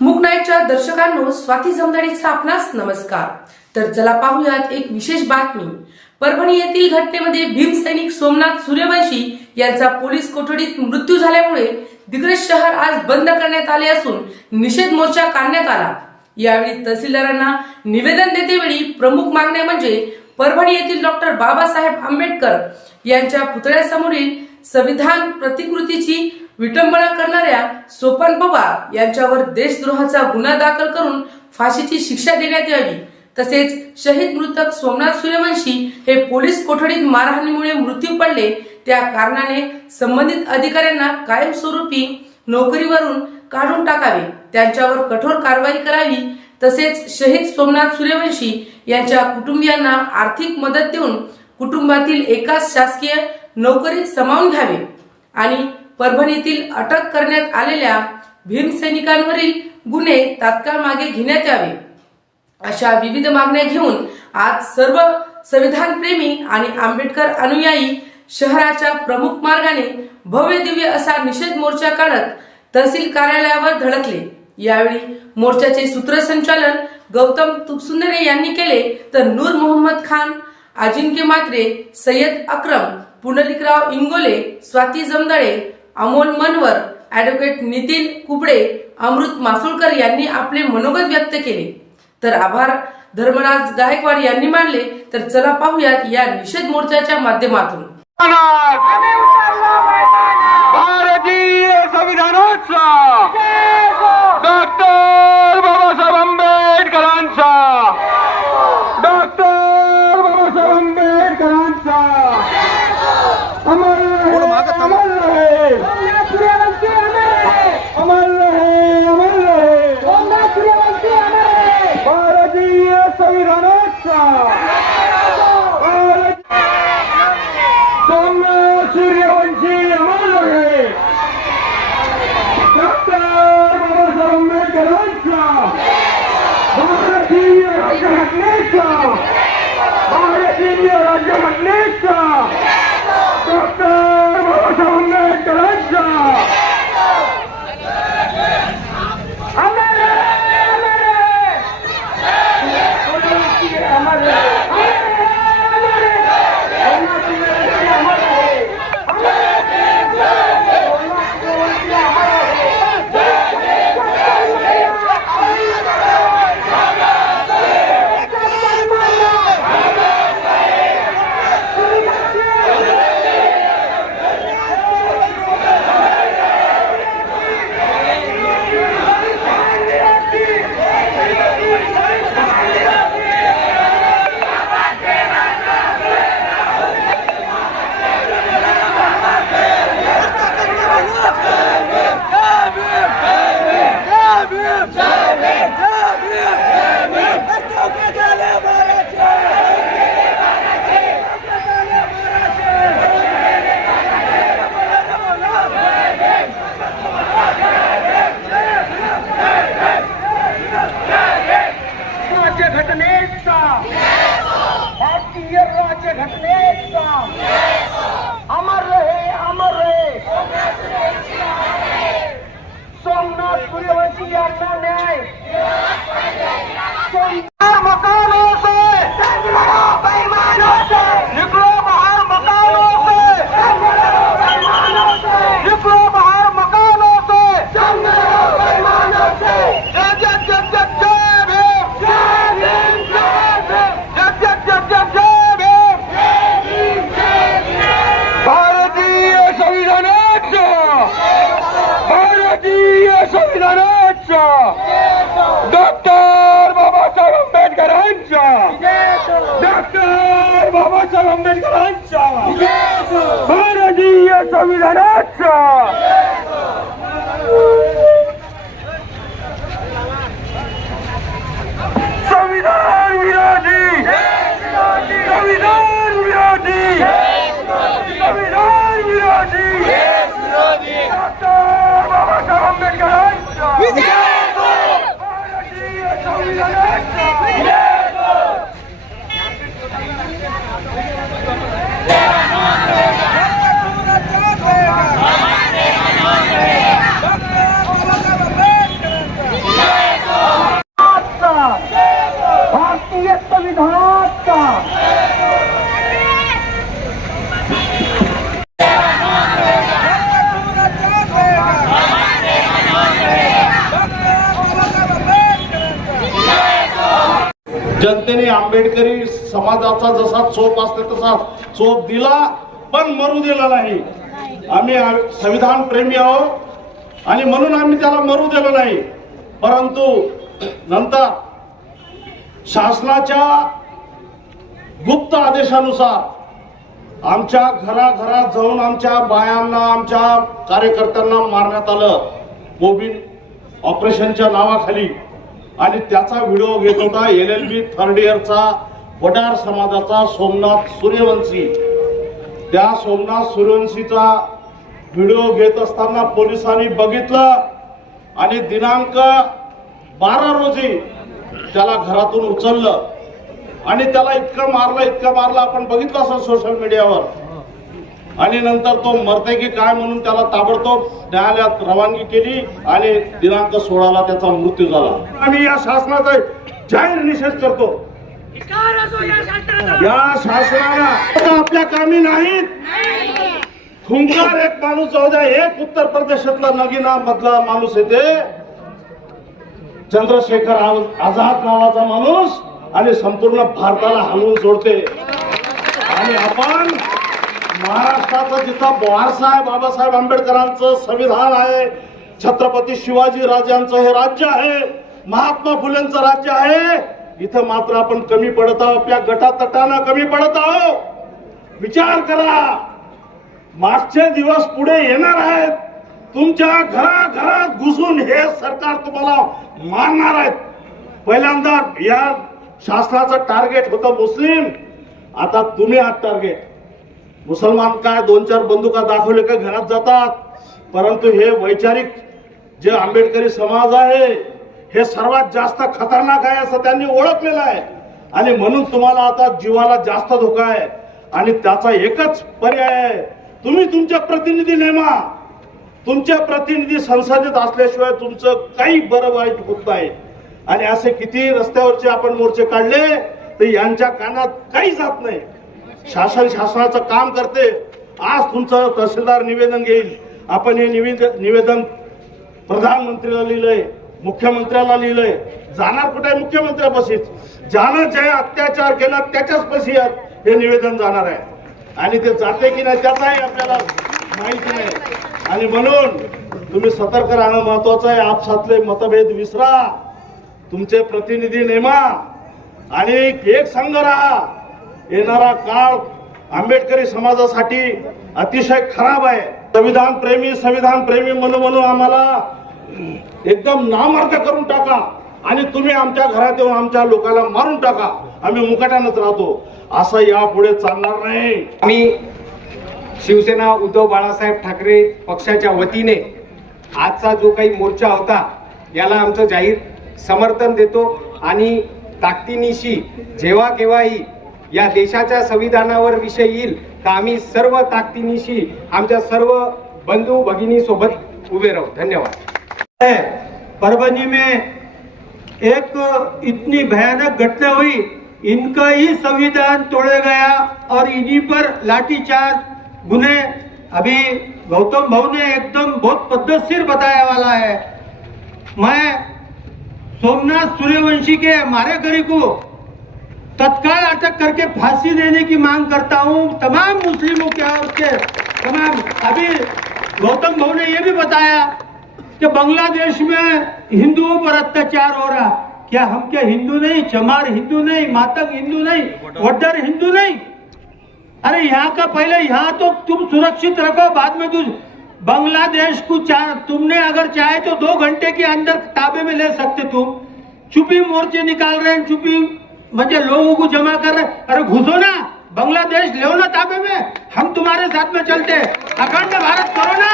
मूक दर्शकांनो स्वाती जमदाडीचा आपणास नमस्कार. तर चला पाहूयात एक विशेष बातमी. परभणी येथील घटनेमध्ये भीमसैनिक सोमनाथ सूर्यवंशी यांचा पोलीस कोठडीत मृत्यू झाल्यामुळे दिग्रस शहर आज बंद करण्यात आले असून निषेध मोर्चा काढण्यात आला. यावेळी तहसीलदारांना निवेदन देतेवेळी प्रमुख मागण्या म्हणजे परभणी येथील डॉक्टर बाबासाहेब आंबेडकर यांच्या पुतळ्यासमोरील संविधान प्रतिकृतीची विटंबना करणाऱ्या सोपान पवार यांच्यावर देशद्रोहाचा गुन्हा दाखल करून फाशीची शिक्षा देण्यात यावी. तसेच शहीद मृतक सोमनाथ सूर्यवंशी हे पोलीस कोठडीत मारहाणीमुळे मृत्यू पडले त्या कारणाने संबंधित अधिकाऱ्यांना कायमस्वरूपी नोकरीवरून काढून टाकावे. त्यांच्यावर कठोर कारवाई करावी. तसेच शहीद सोमनाथ सूर्यवंशी यांच्या कुटुंबियांना आर्थिक मदत देऊन कुटुंबातील एकाच शासकीय नोकरीत सामावून घ्यावे. आणि परभणीतील अटक करण्यात आलेल्या भीमसैनिकांवरील गुन्हे तात्काळ मागे घेण्यात यावे. अशा विविध मागण्या घेऊन आज सर्व संविधान प्रेमी आणि आंबेडकर अनुयायी शहराच्या प्रमुख मार्गाने भव्य दिव्य असा निषेध मोर्चा काढत तहसील कार्यालयावर धडकले. यावेळी मोर्चाचे सूत्रसंचालन गौतम तुपसुंदरे यांनी केले तर नूर मोहम्मद खान अजिंक्य मात्रे सय्यद अक्रम पुंडलिकराव इंगोले स्वाती जमदाळे अमोल मनवर ऍडव्होकेट नितीन कुबडे अमृत मासुळकर यांनी आपले मनोगत व्यक्त केले. तर आभार. धर्मराज गायकवाड यांनी मानले तर चला पाहूयात या निषेध मोर्चाच्या माध्यमातून. भारतीय संविधानाचा डॉक्टर बाबासाहेब आंबेडकरांचा डॉक्टर बाबासाहेब आंबेडकरांचा अमर रहे अमर रहे अमर रहे अमर रहे भारतीय संविधानाचा भारत सौम्य सूर्यवंशी अमर रहे डॉक्टर बाबासाहेब आंबेडकरांचा भारतीय राज्यघटनेचा भारतीय राज्यघटनेचा बाबासाहेब आंबेडकरांचा भारतीय संविधानाचा जनतेने आंबेडकरी समाजाचा जसा चोप असतो तसा चोप दिला पण मरू दिला नाही. आम्ही संविधान प्रेमी आहोत आणि म्हणून आम्ही त्याला मरू दिलं नाही. परंतु नंतर शासनाच्या गुप्त आदेशानुसार आमच्या घराघरात जाऊन आमच्या बायांना आमच्या कार्यकर्त्यांना मारण्यात आलं. कोविड ऑपरेशनच्या नावाखाली आणि त्याचा व्हिडिओ घेत होता एल एल बी थर्ड इयरचा वडार समाजाचा सोमनाथ सूर्यवंशी. त्या सोमनाथ सूर्यवंशीचा व्हिडिओ घेत असताना पोलिसांनी बघितलं आणि दिनांक बारा रोजी त्याला घरातून उचललं. आणि त्याला इतकं मारलं इतकं मारलं आपण बघितलं असं सोशल मीडियावर आणि नंतर तो मरते की काय म्हणून त्याला ताबडतोब न्यायालयात रवानगी केली आणि दिनांक सोळाला त्याचा मृत्यू झाला. आम्ही या शासनाचा जाहीर निषेध करतो. या शासनाला आता आपल्या कामी नाहीत. खुंकार एक माणूस जाऊ द्या एक उत्तर प्रदेशातला नगिना मधला माणूस येते. चंद्रशेखर आझाद नावाचा माणूस आणि संपूर्ण भारताला हलवून सोडते. आणि आपण महाराष्ट्राचं जिथं वारसा बाबासाहेब आंबेडकरांचं संविधान आहे छत्रपती शिवाजी राजांचं हे राज्य आहे महात्मा फुलेंचं राज्य आहे इथं मात्र आपण कमी पडत आहोत आपल्या गटातटानं कमी पडत आहोत. विचार करा मागचे दिवस पुढे येणार आहेत. तुमच्या घराघरात घुसून हे सरकार तुम्हाला मारणार आहेत. पहिल्यांदा या शासनाचं टार्गेट होतं मुस्लिम आता तुम्ही आहात टार्गेट मुसलमान काय दोन चार बंदुका दाखवले का घरात जातात? परंतु हे वैचारिक जे आंबेडकरी समाज आहे हे सर्वात जास्त खतरनाक आहे असं त्यांनी ओळखलेलं आहे. आणि म्हणून तुम्हाला आता जीवाला जास्त धोका आहे. आणि त्याचा एकच पर्याय आहे. तुम्ही तुमच्या प्रतिनिधी नेमा. तुमच्या प्रतिनिधी संसदेत असल्याशिवाय तुमचं काही बरं वाईट होत नाही. आणि असे किती रस्त्यावरचे आपण मोर्चे काढले तर यांच्या कानात काही जात नाही. शासन शासनाचं काम करते. आज तुमचं तहसीलदार निवेदन घेईल. आपण हे निवेदन निवेदन प्रधानमंत्रीला लिहिलंय मुख्यमंत्र्याला लिहिलंय. जाणार कुठे? मुख्यमंत्र्या मुख्यमंत्र्यापाशीच ज्यानं जे अत्याचार केला त्याच्याच पशी हे निवेदन जाणार आहे. आणि ते जाते की नाही त्याचाही आपल्याला माहिती नाही. आणि म्हणून तुम्ही सतर्क राहणं महत्वाचं आहे. आपसातले मतभेद विसरा. तुमचे प्रतिनिधी नेमा. आणि एक संघ राहा. येणारा काळ आंबेडकरी समाजासाठी अतिशय खराब आहे. संविधान प्रेमी संविधान प्रेमी म्हणून म्हणून आम्हाला एकदम नामर्थ करून टाका आणि तुम्ही आमच्या घरात येऊन आमच्या लोकांना मारून टाका. आम्ही मुकाट्यानंच राहतो. असं यापुढे चालणार नाही. आम्ही शिवसेना उद्धव बाळासाहेब ठाकरे पक्षाच्या वतीने आजचा जो काही मोर्चा होता याला आमचं जाहीर समर्थन देतो. आणि ताकदीनिशी जेव्हा केव्हाही या देशाच्या संविधानावर विषय येईल तर आम्ही सर्व ताकदीनिशी आमच्या सर्व बंधू भगिनी सोबत उभे राहू. धन्यवाद. परभणी में एक इतनी भयानक घटना हुई. इनका ही संविधान तोड़े गया और इन्हीं पर लाठीचार्ज गुने। अभी गौतम भाऊ ने एकदम बहुत पद्धतशीर बताया वाला है। मैं सोमनाथ सूर्यवंशी के मारे घरी को तत्काल अटक करके फांसी देने की मांग करता हूँ। तमाम मुस्लिमों के और के तमाम अभी गौतम भाऊ ने यह भी बताया कि बांग्लादेश में हिंदुओं पर अत्याचार हो रहा। क्या हम क्या हिंदू नहीं? चमार हिंदू नहीं मातक हिंदू नहीं, वड्डर हिंदू नहीं? अरे यहाँ का पहले यहाँ तो तुम सुरक्षित रखो, बाद में तुझ बांग्लादेश को चाह तुमने अगर चाहे तो दो घंटे के अंदर ताबे में ले सकते तुम। चुपी मोर्चे निकाल रहे हैं चुपी म्हणजे लोगों को जमा कर रहे अरे घुसो ना। बांग्लादेश लो ना ताबे में। हम तुम्हारे साथ में चलते अखंड भारत करो ना।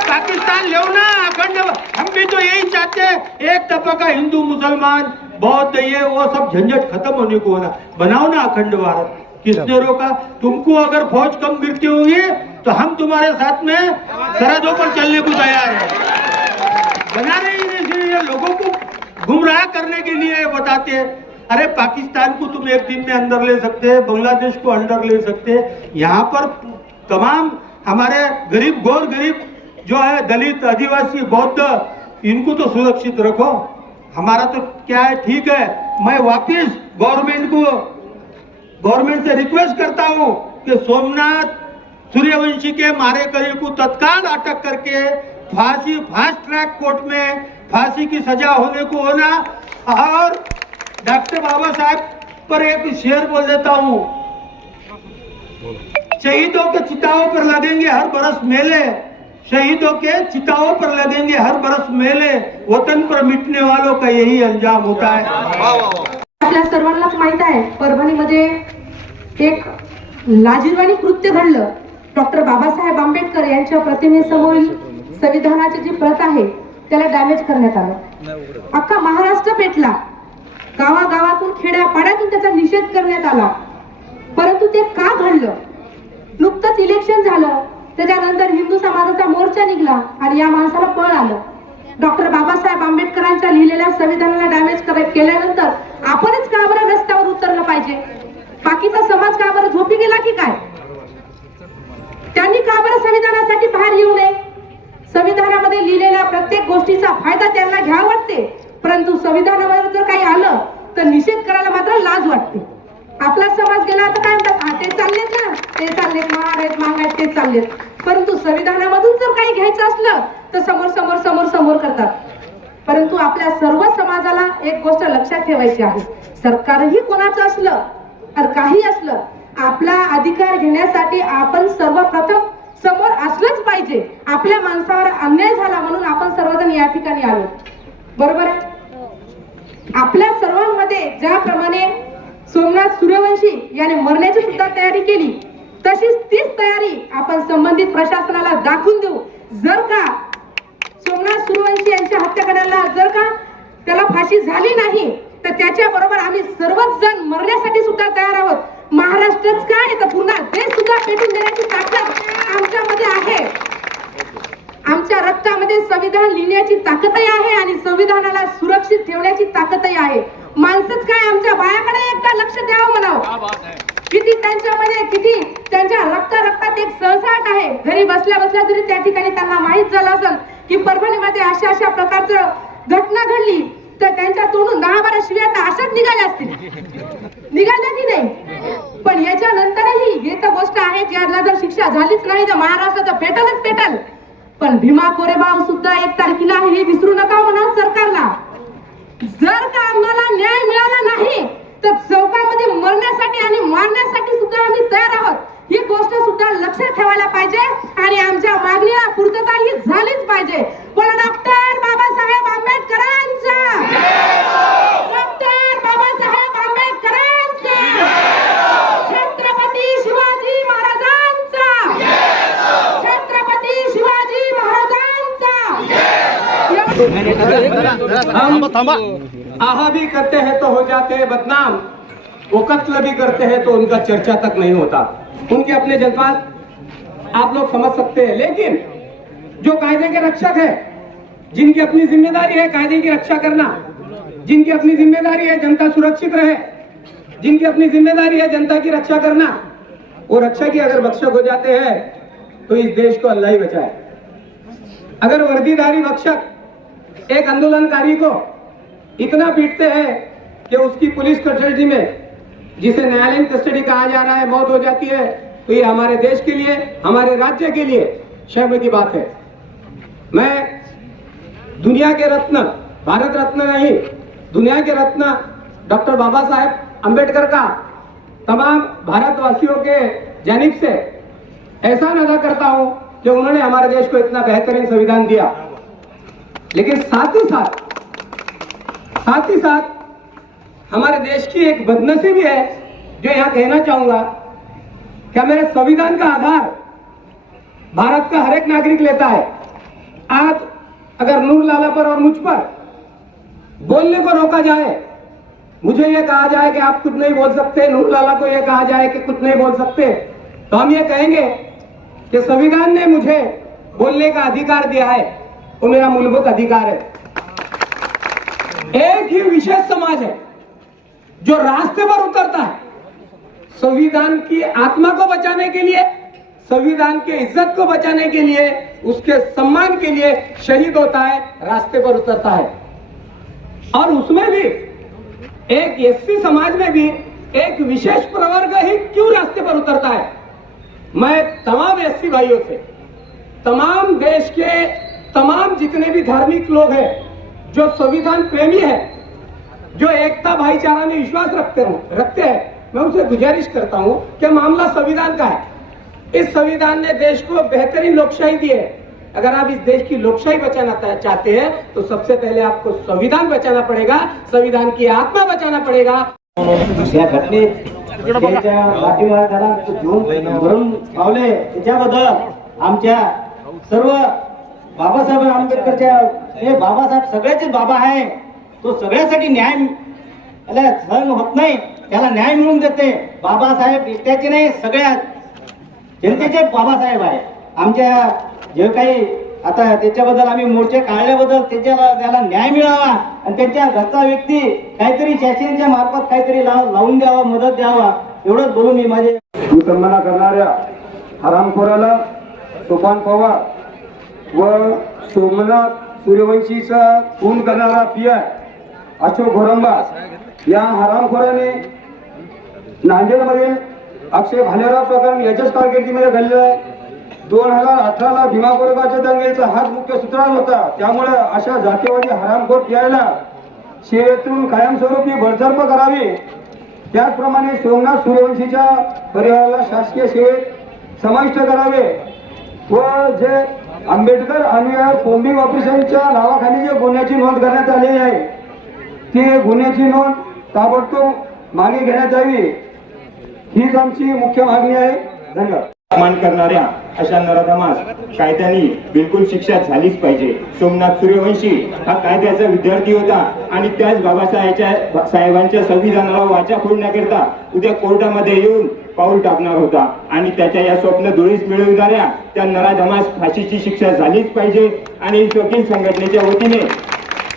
पाकिस्तान लो ना। अखंड हम भी तो यही चाहते हैं। एक तबका हिंदू मुसलमान बौद्ध ये वो सब झंझट खत्म होने को होना। बनाओ ना अखंड भारत। किसने रोका? तुमको अगर फौज कम गिरती होगी तो हम तुम्हारे साथ में सरहदों पर चलने को तैयार है। बना रहे लोगों को गुमराह करने के लिए बताते हैं। अरे, पाकिस्तान को तुम एक दिन में अंदर ले सकते हैं, बांग्लादेश को अंदर ले सकते हैं। यहाँ पर तमाम हमारे गरीब गौर गरीब जो है, दलित, आदिवासी, बौद्ध, इनको तो सुरक्षित रखो। हमारा तो क्या है, ठीक है। मैं वापिस गवर्नमेंट को, गवर्नमेंट से रिक्वेस्ट करता हूँ कि सोमनाथ सूर्यवंशी के मारे करे को तत्काल अटक करके फांसी, फास्ट ट्रैक कोर्ट में फांसी की सजा होने को होना, और डॉक्टर बाबा साहब पर एक शेर बोल देता हूँ। शहीदों के चिताओं पर लगेंगे हर बरस मेले। शहीदों के चिताओं पर लगेंगे हर बरस मेले। वतन पर मिटने वालों का यही अंजाम होता है। आपल्या सर्वांनाच माहीत आहे परभणीमध्ये एक लाजिरवाणी कृत्य घडलं. डॉक्टर बाबासाहेब आंबेडकर यांच्या प्रतिमेसमोरील संविधानाची जी प्रत आहे त्याला डॅमेज करण्यात आलं. अख्खा महाराष्ट्र पेटला. गावागावातून खेड्यापाड्यातून त्याचा निषेध करण्यात आला. परंतु ते का घडलं? नुकतंच इलेक्शन झालं. त्याच्यानंतर हिंदू समाजाचा मोर्चा निघला आणि या माणसाला पळ आलं. डॉक्टर बाबासाहेब आंबेडकरांच्या लिहिलेल्या संविधानाला डॅमेज केल्यानंतर आपणच का बरं रस्त्यावर उतरलं पाहिजे? बाकीचा समाज का बरं झोपी गेला की काय? त्यांनी का बरं संविधानासाठी बाहेर येऊ नये? संविधानामध्ये लिहिलेल्या प्रत्येक गोष्टीचा फायदा त्यांना घ्यावा वाटते. परंतु संविधानावर तर निषेध करायला मात्र लाज वाटते. आपला समाज गेला तर काय म्हणतात? "हा, ते चाललेत ना. ते चाललेत महाग आहेत महाग आहेत ते चाललेत. परंतु संविधानामधून जर काही घ्यायचं असलं तर समोर समोर समोर समोर करतात. परंतु आपल्या सर्व समाजाला एक गोष्ट लक्षात ठेवायची आहे. सरकारही कोणाचं असलं तर काही असलं आपला अधिकार घेण्यासाठी आपण सर्वप्रथम समोर असलंच पाहिजे. आपल्या माणसावर अन्याय झाला म्हणून आपण सर्वजण या ठिकाणी आलो. बरोबर आहे? आपल्या सर्वांमध्ये ज्याप्रमाणे सोमनाथ सूर्यवंशी याने मरण्याची सुद्धा तयारी केली तशीच तीच तयारी आपण संबंधित प्रशासनाला दाखवून देऊ. जर का सोमनाथ सूर्यवंशी यांच्या हत्या करण्याला जर का त्याला फाशी झाली नाही तर त्याच्या बरोबर आम्ही सर्वच जण मरण्यासाठी सुद्धा तयार आहोत. महाराष्ट्रच काय तर पुन्हा देश सुद्धा पेटून देण्याची ताकद आमच्यामध्ये आहे. आमच्या रक्तामध्ये संविधान लिहिण्याची ताकदही आहे आणि संविधानाला सुरक्षित ठेवण्याची ताकदही आहे. माणसंच काय आमच्या बायाकडे एकदा लक्ष द्यावं म्हणावं? किती त्यांच्यामध्ये किती त्यांच्या रक्त रक्तात एक सहसाट आहे. घरी बसल्या बसल्या जरी त्या ठिकाणी त्यांना माहीत झालं असेल की परभणीमध्ये अशा अशा प्रकारचं घटना घडली तर त्यांच्या तोंडून दहा बारा शिव्या तर अशाच निघाल्या असतील. निघाल्या की नाही? पण याच्यानंतरही हे तर गोष्ट आहे ज्यांना जर शिक्षा झालीच नाही तर महाराष्ट्र तर पेटलच पेटल पण भीमा कोरेगाव सुद्धा एक तारखेला आहे हे विसरू नका म्हणा सरकारला. जर का आम्हाला न्याय मिळाला नाही तर चौकामध्ये मरण्यासाठी आणि मारण्यासाठी सुद्धा आम्ही तयार आहोत. ही गोष्ट सुद्धा लक्षात ठेवायला पाहिजे आणि आमच्या मागणीला पूर्तता ही झालीच पाहिजे. पण डॉक्टर बाबासाहेब आहा भी करते हैं तो हो जाते हैं बदनाम। वो कत्ल भी करते हैं तो उनका चर्चा तक नहीं होता। उनके अपने जज्बात आप लोग समझ सकते हैं, लेकिन जो कायदे के रक्षक है, जिनकी अपनी ज़िम्मेदारी है कायदे की रक्षा करना, जिनकी अपनी ज़िम्मेदारी है जनता सुरक्षित रहे, जिनकी अपनी ज़िम्मेदारी है जनता की रक्षा करना, वो रक्षा की अगर भक्षक हो जाते हैं तो इस देश को अल्लाह ही बचाए। अगर वर्दीधारी भक्षक एक आंदोलनकारी को इतना पीटते हैं कि उसकी पुलिस कस्टडी में, जिसे न्यायालयीन कस्टडी कहा जा रहा है, मौत हो जाती है। तो ये हमारे देश के लिए, हमारे राज्य के लिए शर्म की बात है। मैं दुनिया के रत्न, भारत रत्न नहीं, दुनिया के रत्न डॉक्टर बाबा साहेब अंबेडकर का तमाम भारतवासियों के जानिब से एहसान अदा करता हूँ कि उन्होंने हमारे देश को इतना बेहतरीन संविधान दिया। लेकिन साथ ही साथ साथ ही साथ हमारे देश की एक बदनसीबी है जो यहाँ कहना चाहूँगा, क्या मेरे संविधान का आधार भारत का हर एक नागरिक लेता है? आज अगर नूर लाला पर और मुझ पर बोलने को रोका जाए, मुझे यह कहा जाए कि आप कुछ नहीं बोल सकते, नूर लाला को यह कहा जाए कि कुछ नहीं बोल सकते तो हम ये कहेंगे कि संविधान ने मुझे बोलने का अधिकार दिया है। वो मेरा मूलभूत अधिकार है। एक ही विशेष समाज है, जो रास्ते पर उतरता है। संविधान की आत्मा को बचाने के लिए, संविधान के इज़्ज़त को बचाने के लिए, उसके सम्मान के लिए शहीद होता है, रास्ते पर उतरता है। और उसमें भी, एक एससी समाज में भी, एक विशेष प्रवर्ग ही क्यों रास्ते पर उतरता है? मैं तमाम एससी भाइयों से, तमाम देश के तमाम जितने भी धार्मिक लोग हैं, जो संविधान प्रेमी है, जो एकता भाईचारा में विश्वास रखते हैं रखते हैं, मैं उनसे गुजारिश करता हूँ कि मामला संविधान का है। इस संविधान ने देश को बेहतरीन लोकशाही दी है। अगर आप इस देश की लोकशाही बचाना चाहते हैं तो सबसे पहले आपको संविधान बचाना पड़ेगा, संविधान की आत्मा बचाना पड़ेगा। आमच्या सर्व बाबासाहेब आंबेडकरच्या हे बाबासाहेब सगळ्याचेच बाबा आहे. तो सगळ्यासाठी न्याय त्याला सहन होत नाही त्याला न्याय मिळून देते. बाबासाहेब एकट्याचे नाही सगळ्या जनतेचे बाबासाहेब आहे. आमच्या जे काही आता त्याच्याबद्दल आम्ही मोर्चे काढल्याबद्दल त्याच्याला त्याला न्याय मिळावा आणि त्यांच्या घरचा व्यक्ती काहीतरी शासनाच्या मार्फत काहीतरी लाव- लावून द्यावा मदत द्यावा एवढंच बोलून मी माझे करणाऱ्या हरामखोराला सोपान पवार व सोमनाथ सूर्यवंशीचा खून करणारा पिया अशोक घोरंबा या हरामखोराने नांदेडमधील अक्षय भालेराव प्रकरण याच्याच कारकिर्दीमध्ये घडलेलं आहे. दोन हजार अठराला भीमा कोरेगावच्या दंगलीचा हाच मुख्य सूत्रार होता. त्यामुळे अशा जातीवादी हरामखोर पीआयला सेवेतून कायमस्वरूपी बडतर्फ करावी. त्याचप्रमाणे सोमनाथ सूर्यवंशीच्या परिवाराला शासकीय सेवेत समाविष्ट करावे. व जे आंबेडकर अनुयायी कोम्बिंग ऑपरेशनच्या नावाखाली जे गुन्ह्याची नोंद करण्यात आलेली आहे ती गुन्ह्याची नोंद ताबडतोब मागे घेण्यात यावी. हीच आमची मुख्य मागणी आहे. धन्यवाद. मान करणाऱ्या अशा नराधमास कायद्याने बिलकुल शिक्षा झालीच पाहिजे. सोमनाथ सूर्यवंशी हा कायद्याचा विद्यार्थी होता आणि त्याच बाबासाहेबच्या साहेबांच्या संविधानाला वाचा फोडण्याकरिता उद्या कोर्टामध्ये येऊन पाऊल टाकणार होता. आणि त्याच्या या स्वप्न धुळीस मिळविणाऱ्या त्या नराधमास फाशीची शिक्षा झालीच पाहिजे आणि वकील संघटनेच्या वतीने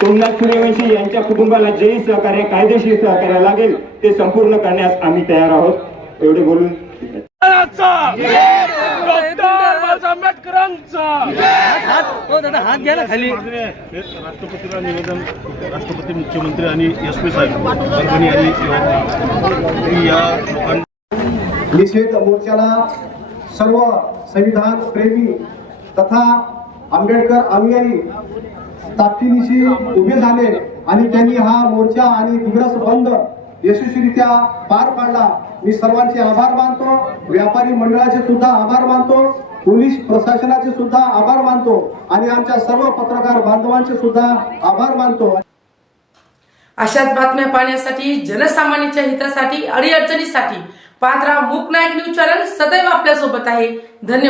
सोमनाथ सूर्यवंशी यांच्या कुटुंबाला जे सहकार्य कायदेशीर सहकार्य लागेल ते संपूर्ण करण्यास आम्ही तयार आहोत. एवढे बोलून राष्ट्रपतीला निवेदन राष्ट्रपती मुख्यमंत्री आणि एस पी साहेब परभणी आणि यवतमाळ. या लोकांना निषेध मोर्चाला सर्व संविधान प्रेमी तथा आंबेडकर अनुयायी ताकदीनिशी उभे झाले आणि त्यांनी हा मोर्चा आणि दिग्रस बंद यशस्वीरित्या पार पाडला. मी सर्वांचे आभार मानतो. व्यापारी मंडळाचे सुद्धा आभार मानतो. पोलीस प्रशासनाचे सुद्धा आभार मानतो. आणि आमच्या सर्व पत्रकार बांधवांचे सुद्धा आभार मानतो. अशाच बातम्या पाहण्यासाठी जनसामान्यांच्या हितासाठी अडीअडचणीसाठी पात्रा मूक नाईक न्यूज चॅनल सदैव आपल्यासोबत आहे. धन्यवाद.